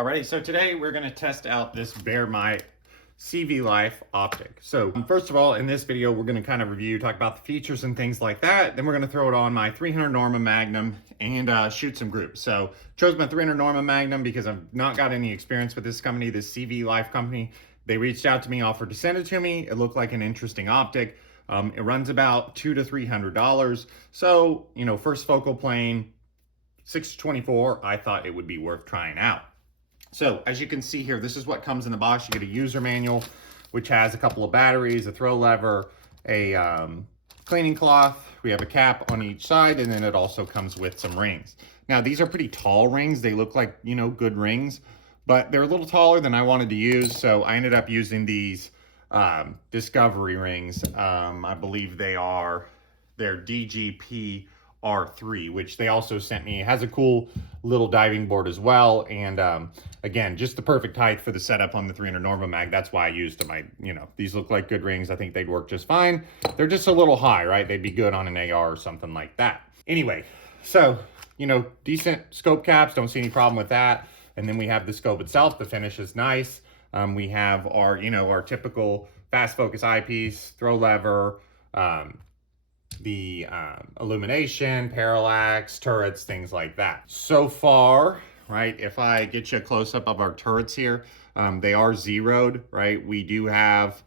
Alrighty, so today we're going to test out this BearMight CVLIFE optic. So first of all, in this video, we're going to kind of talk about the features and things like that. Then we're going to throw it on my 300 Norma Magnum and shoot some groups. So chose my 300 Norma Magnum because I've not got any experience with this company, this CVLIFE company. They reached out to me, offered to send it to me. It looked like an interesting optic. It runs about $200 to $300. So, you know, first focal plane, 6-24, I thought it would be worth trying out. So as you can see here, this is what comes in the box. You get a user manual, which has a couple of batteries, a throw lever, a cleaning cloth. We have a cap on each side, and then it also comes with some rings. Now, these are pretty tall rings. They look like, you know, good rings, but they're a little taller than I wanted to use. So I ended up using these Discovery rings. I believe they're DGP R3, which they also sent me. It has a cool little diving board as well, and again, just the perfect height for the setup on the 300 Norma Mag. That's why I used them. These look like good rings. I think they'd work just fine. They're just a little high, right? They'd be good on an AR or something like that. Anyway, so, you know, decent scope caps, don't see any problem with that. And then we have the scope itself. The finish is nice. We have our, our typical fast focus eyepiece, throw lever, the illumination, parallax, turrets, things like that. So far, right, if I get you a close-up of our turrets here, they are zeroed, right? We do have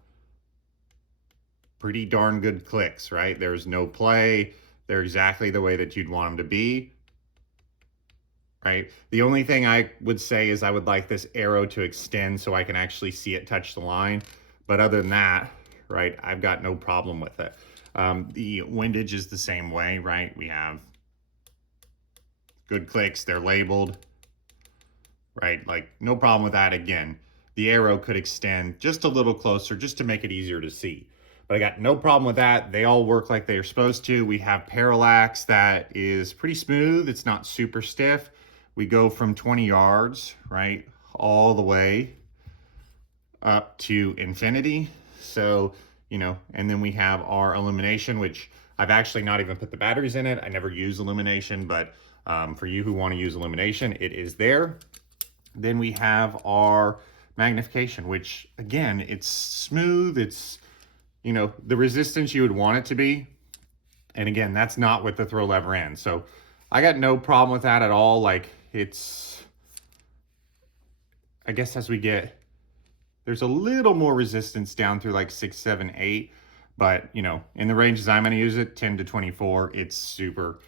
pretty darn good clicks, right? There's no play. They're exactly the way that you'd want them to be, right? The only thing I would say is I would like this arrow to extend so I can actually see it touch the line. But other than that, right, I've got no problem with it. The windage is the same way, right? We have good clicks, they're labeled, right? Like, no problem with that. Again, the arrow could extend just a little closer just to make it easier to see. But I got no problem with that. They all work like they're supposed to. We have parallax that is pretty smooth. It's not super stiff. We go from 20 yards, right, all the way up to infinity. So, and then we have our illumination, which I've actually not even put the batteries in it. I never use illumination, but for you who want to use illumination, it is there. Then we have our magnification, which again, it's smooth. It's, the resistance you would want it to be. And again, that's not with the throw lever end. So I got no problem with that at all. Like, it's, I guess as we get, there's a little more resistance down through like 6, 7, 8, but in the ranges I'm going to use it, 10 to 24, it's super,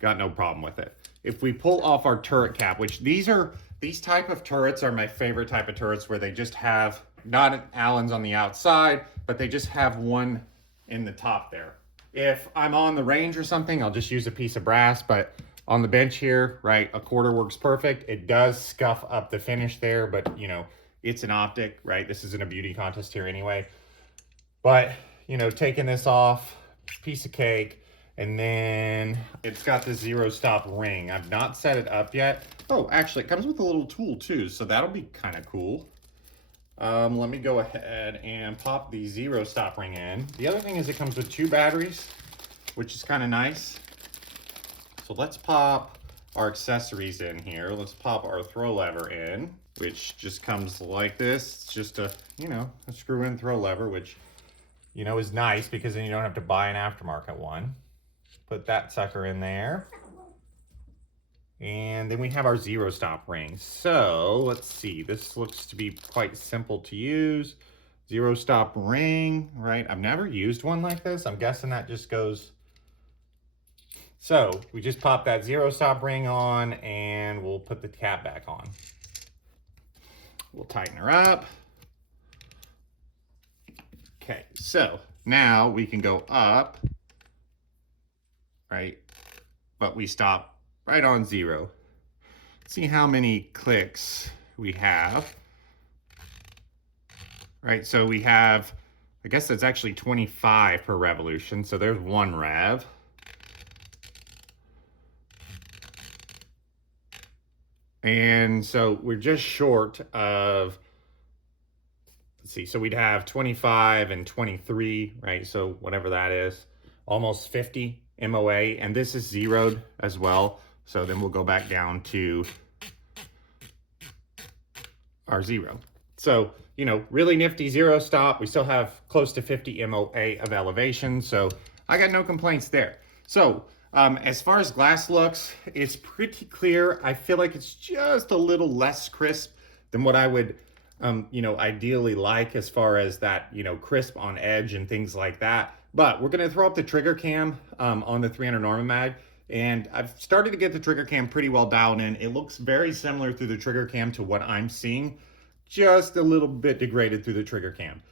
got no problem with it. If we pull off our turret cap, which these type of turrets are my favorite type of turrets, where they just have not an Allen's on the outside, but they just have one in the top there. If I'm on the range or something, I'll just use a piece of brass, but on the bench here, right, a quarter works perfect. It does scuff up the finish there, but it's an optic, right? This isn't a beauty contest here anyway. But, taking this off, piece of cake, and then it's got the zero stop ring. I've not set it up yet. Oh, actually, it comes with a little tool too, so that'll be kind of cool. Let me go ahead and pop the zero stop ring in. The other thing is it comes with 2 batteries, which is kind of nice. So let's pop our accessories in here. Let's pop our throw lever in, which just comes like this. It's just a screw in throw lever, which, is nice because then you don't have to buy an aftermarket one. Put that sucker in there. And then we have our zero stop ring. So let's see, this looks to be quite simple to use. Zero stop ring, right? I've never used one like this. I'm guessing that just goes. So we just pop that zero stop ring on and we'll put the cap back on. We'll tighten her up. Okay, so now we can go up, right? But we stop right on 0. Let's see how many clicks we have. Right, so we have, I guess that's actually 25 per revolution. So there's 1 rev. And so we're just short of, let's see, so we'd have 25 and 23, right? So whatever that is, almost 50 MOA, and this is zeroed as well. So then we'll go back down to are 0. So, you know, really nifty zero stop. We still have close to 50 MOA of elevation, so I got no complaints there. So, as far as glass looks, it's pretty clear. I feel like it's just a little less crisp than what I would, you know, ideally like as far as that, you know, crisp on edge and things like that. But we're gonna throw up the trigger cam on the 300 Norma Mag, and I've started to get the trigger cam pretty well dialed in. It looks very similar through the trigger cam to what I'm seeing, just a little bit degraded through the trigger cam.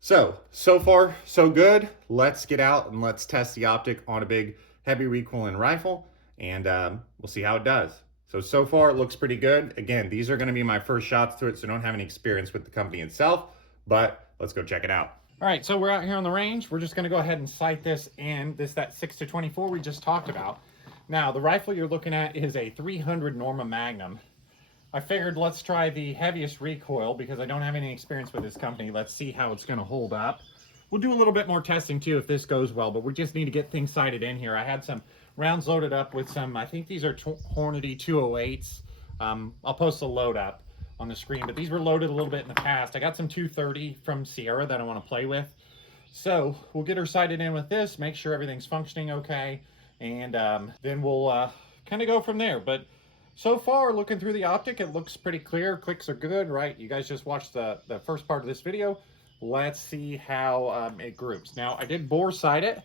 So far, so good. Let's get out and let's test the optic on a big heavy recoiling rifle, and we'll see how it does. So far it looks pretty good. Again, these are gonna be my first shots to it, so I don't have any experience with the company itself, but let's go check it out. All right, so we're out here on the range. We're just gonna go ahead and sight this in that 6-24 we just talked about. Now, the rifle you're looking at is a 300 Norma Magnum. I figured let's try the heaviest recoil because I don't have any experience with this company. Let's see how it's gonna hold up. We'll do a little bit more testing too if this goes well, but we just need to get things sighted in here. I had some rounds loaded up with some, I think these are Hornady 208s. I'll post a load up on the screen, but these were loaded a little bit in the past. I got some 230 from Sierra that I wanna play with. So we'll get her sighted in with this, make sure everything's functioning okay, and then we'll kind of go from there. But so far, looking through the optic, it looks pretty clear. Clicks are good, right? You guys just watched the first part of this video. Let's see how it groups. Now, I did bore sight it,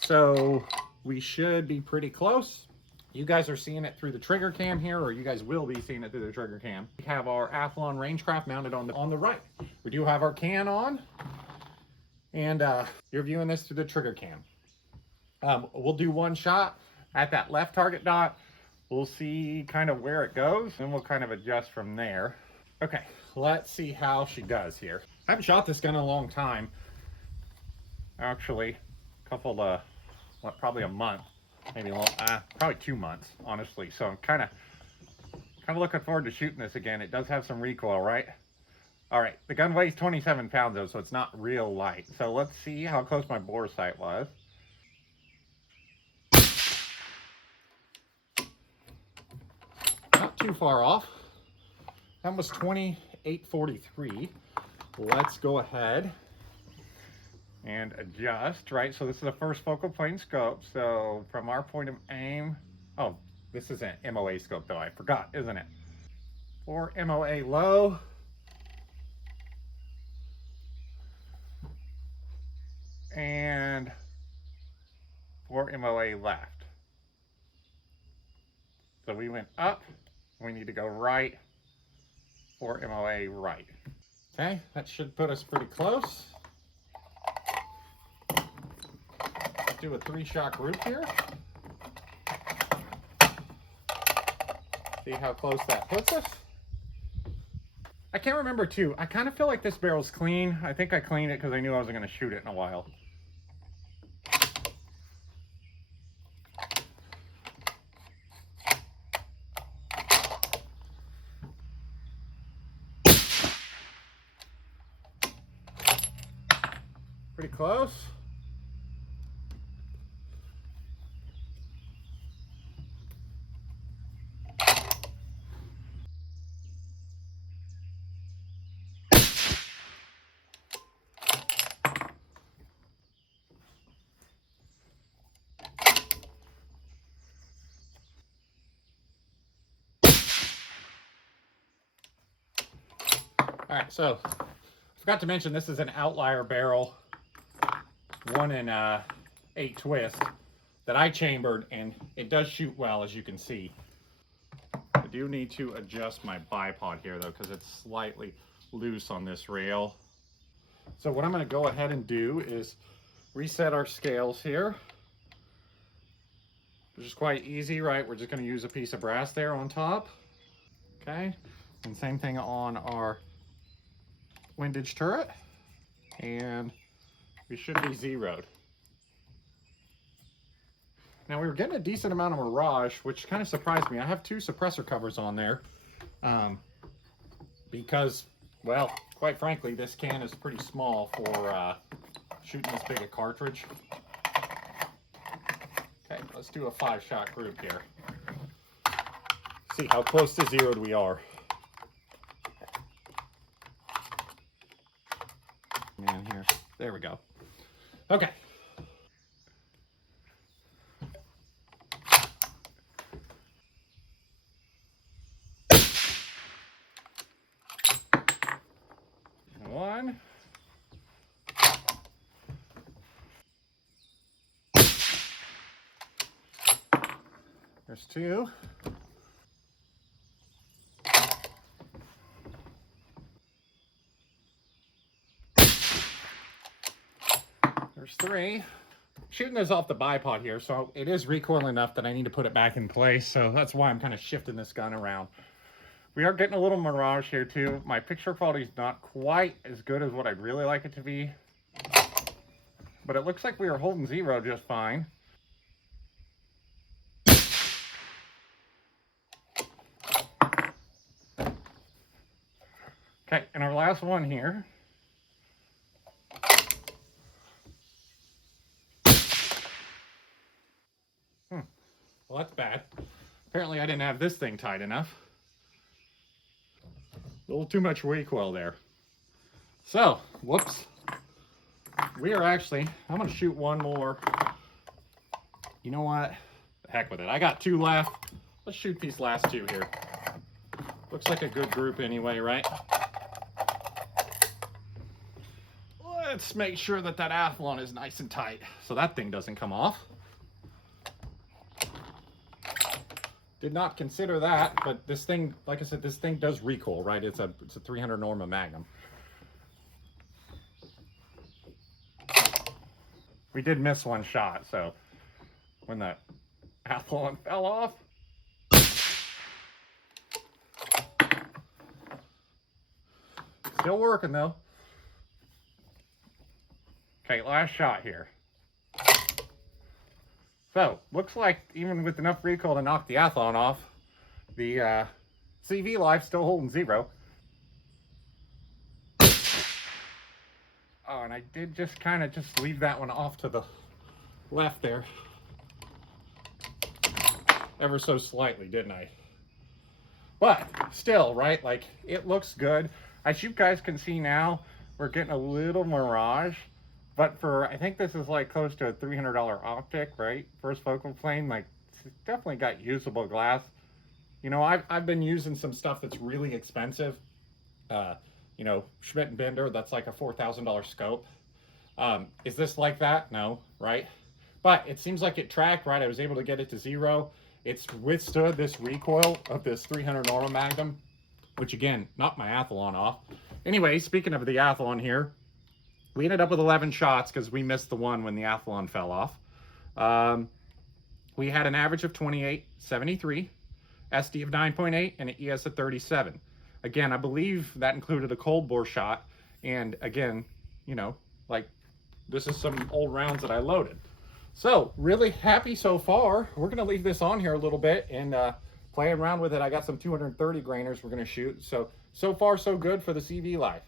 so we should be pretty close. You guys are seeing it through the trigger cam here, or you guys will be seeing it through the trigger cam. We have our Athlon Rangecraft mounted on the right. We do have our can on, and you're viewing this through the trigger cam. We'll do one shot at that left target dot. We'll see kind of where it goes, and we'll kind of adjust from there. Okay, let's see how she does here. I haven't shot this gun in a long time. Actually, probably a month, maybe probably 2 months, honestly. So I'm kind of looking forward to shooting this again. It does have some recoil, right? All right, the gun weighs 27 pounds though, so it's not real light. So let's see how close my bore sight was. Not too far off. That was 28.43. Let's go ahead and adjust, right? So this is the first focal plane scope. So from our point of aim, oh, this is an MOA scope though, I forgot, isn't it? 4 MOA low. And 4 MOA left. So we went up. We need to go right, 4 MOA right. Okay, that should put us pretty close. Let's do a 3-shot group here. See how close that puts us. I can't remember too. I kind of feel like this barrel's clean. I think I cleaned it because I knew I wasn't going to shoot it in a while. Pretty close. All right, so forgot to mention this is an outlier barrel, 1 in 8 twist that I chambered, and it does shoot well, as you can see. I do need to adjust my bipod here though, because it's slightly loose on this rail. So what I'm going to go ahead and do is reset our scales here, which is quite easy, right? We're just going to use a piece of brass there on top. Okay, and same thing on our windage turret, and we should be zeroed. Now we were getting a decent amount of mirage, which kind of surprised me. I have 2 suppressor covers on there because, well, quite frankly, this can is pretty small for shooting this big a cartridge. Okay, let's do a 5-shot group here. See how close to zeroed we are. go. Okay. One. There's two. There's three. Shooting this off the bipod here, so it is recoil enough that I need to put it back in place, so that's why I'm kind of shifting this gun around. We are getting a little mirage here too. My picture quality is not quite as good as what I'd really like it to be, but it looks like we are holding zero just fine. Okay, and our last one here. Well, that's bad. Apparently I didn't have this thing tight enough. A little too much recoil there. So, whoops. We are actually, I'm going to shoot one more. You know what? The heck with it. I got two left. Let's shoot these last two here. Looks like a good group anyway, right? Let's make sure that that athlon is nice and tight so that thing doesn't come off. Did not consider that, but this thing, like I said, this thing does recoil, right? It's a 300 Norma Magnum. We did miss one shot, so when the athlon fell off. Still working though. Okay, last shot here. So, looks like even with enough recoil to knock the athlon off, the CVLIFE still holding zero. Oh, and I did just kind of just leave that one off to the left there. Ever so slightly, didn't I? But still, right, like it looks good. As you guys can see now, we're getting a little mirage. But for, I think this is like close to a $300 optic, right? First focal plane, like it's definitely got usable glass. You know, I've been using some stuff that's really expensive. You know, Schmidt and Bender, that's like a $4,000 scope. Is this like that? No, right? But it seems like it tracked, right? I was able to get it to zero. It's withstood this recoil of this 300 Norma Magnum, which again, knocked my athlon off. Anyway, speaking of the athlon here, we ended up with 11 shots because we missed the one when the athlon fell off. We had an average of 28.73, SD of 9.8, and an ES of 37. Again, I believe that included a cold bore shot. And again, you know, like this is some old rounds that I loaded. So really happy so far. We're going to leave this on here a little bit and play around with it. I got some 230 grainers we're going to shoot. So far so good for the CVLIFE.